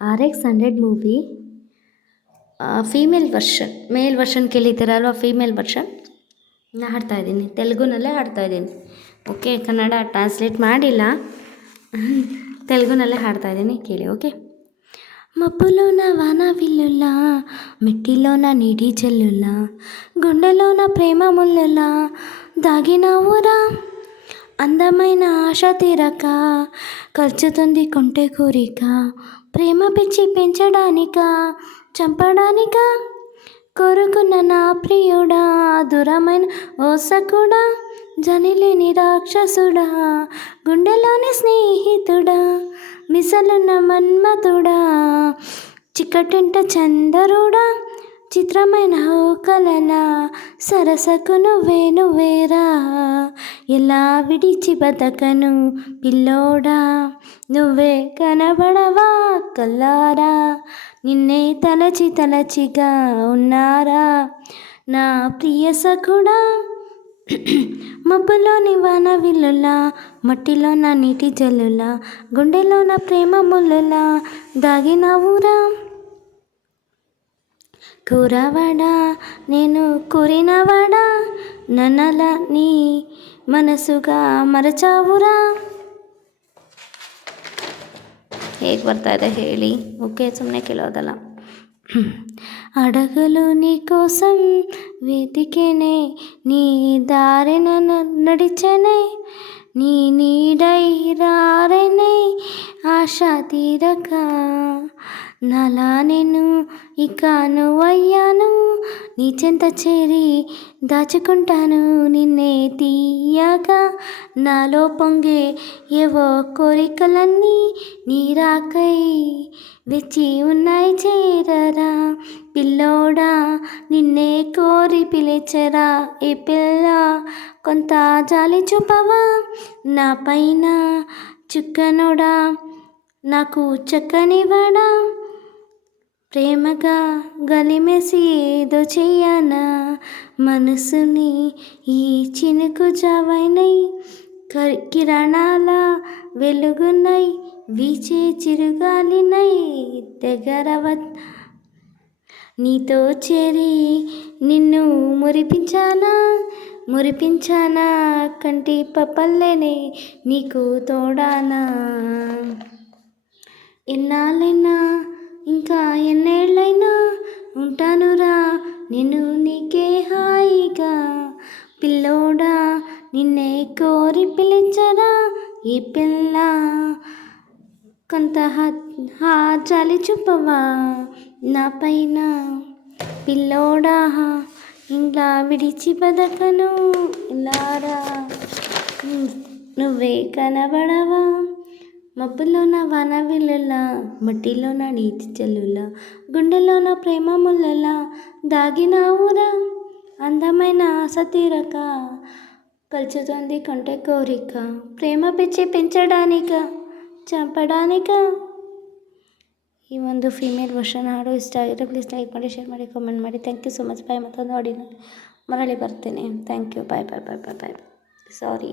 RX 100 movie female version, ಮೇಲ್ version ಕೇಳಿದ್ದೀರಲ್ವ, female version ನಾ ಹಾಡ್ತಾ ಇದ್ದೀನಿ, ತೆಲುಗುನಲ್ಲೇ ಹಾಡ್ತಾ ಇದ್ದೀನಿ. ಓಕೆ, ಕನ್ನಡ ಟ್ರಾನ್ಸ್ಲೇಟ್ ಮಾಡಿಲ್ಲ, ತೆಲುಗುನಲ್ಲೇ ಹಾಡ್ತಾ ಇದ್ದೀನಿ, ಕೇಳಿ. ಓಕೆ. మబ్బులోన వాన విల్లులా, మిట్టిలోన నీటి చెల్లులా, గుండెలోన ప్రేమ ముల్లులా దాగినవురా. అందమైన ఆశ తీరక కలుచుతుంది కొంటె కోరిక, ప్రేమ పిచ్చి పెంచడానిక చంపడానిక, కోరుకున్న నా ప్రియుడా దూరమైన ఓసకుడా, జనిలేని రాక్షసుడా గుండెలోని స్నేహితుడా, మిసలున్న మన్మతుడా చిక్కటింట చందరుడా, చిత్రమైన కలల సరసకు నువ్వే నువ్వేరా, ఎలా విడిచి బతకను పిల్లోడా, నువ్వే కనబడవా కల్లారా, నిన్నే తలచి తలచిగా ఉన్నారా నా ప్రియ సఖుడా. మబ్బులోని వాన విల్లులా, మట్టిలోన నీటి జల్లులా, గుండెలోన ప్రేమ ముల్లులా దాగినవురా. కూరవాడా నేను కోరినవాడా, నన్నలా నీ మనసుగా ಮರಚಾವುರಾ. ಹೇಗೆ ಬರ್ತಾ ಇದೆ ಹೇಳಿ? ಓಕೆ, ಸುಮ್ಮನೆ ಕೇಳೋದಲ್ಲ. అడగలు నీ కోసం వెతికేనే, నీ దారిన నడిచెనే, నీ నీడై రారెనే ఆశ తీరక, నాలా నేను ఇక నువ్వయ్యాను, నీ చెంత చేరి దాచుకుంటాను నిన్నే తీయగా, నాలో పొంగే ఏవో కోరికలన్నీ నీరాకై వెచ్చి ఉన్నాయి చేరరా. పిల్లోడా నిన్నే కోరి పిలిచరా, ఏ పిల్ల కొంత జాలి చూపవా నా పైన, చుక్కనోడా నాకు చక్కనివాడా, ప్రేమగా గలిమేసి ఏదో చెయ్యనా, మనసుని ఈ చినుకు జావైనై కిరణాల వెలుగునై, వీచే చిరుగాలినై దగ్గరవ నీతో చేరి నిన్ను మురిపించానా కంటి పప్పల్లేనే నీకు తోడానా. ఎన్నాళ్ళైనా ఇంకా ఎన్నేళ్ళైనా ఉంటానురా నేను నీకే హాయిగా, పిల్లోడా నిన్నే కోరి పిలిచరా, ఈ పిల్ల కొంత జాలి చూపవా నా పైన, పిల్లోడా ఇలా విడిచి బతకను ఇలారా, నువ్వే కనబడవా. మబ్బులోన వాన విల్లులా, మట్టిలోన నీటి జల్లులా, గుండెలోన ప్రేమ ముల్లలా దాగినావురా. అందమైన ఆశ తీరక కలుచుతుంది కొంటె కోరిక, ప్రేమ పిచ్చి పెంచడానిక ಚಂಪಡಾನಿಕ. ಈ ಒಂದು ಫೀಮೇಲ್ ವರ್ಷನ್ ಹಾಡು ಇಷ್ಟ ಆಗಿದ್ರೆ ಪ್ಲೀಸ್ ಲೈಕ್ ಮಾಡಿ, ಶೇರ್ ಮಾಡಿ, ಕಾಮೆಂಟ್ ಮಾಡಿ. Thank you so much. Bye. ಮತ್ತೊಂದು ಹಾಡಿನ ಮರಳಿ ಬರ್ತೇನೆ. Thank you. Bye bye bye bye bye. Sorry.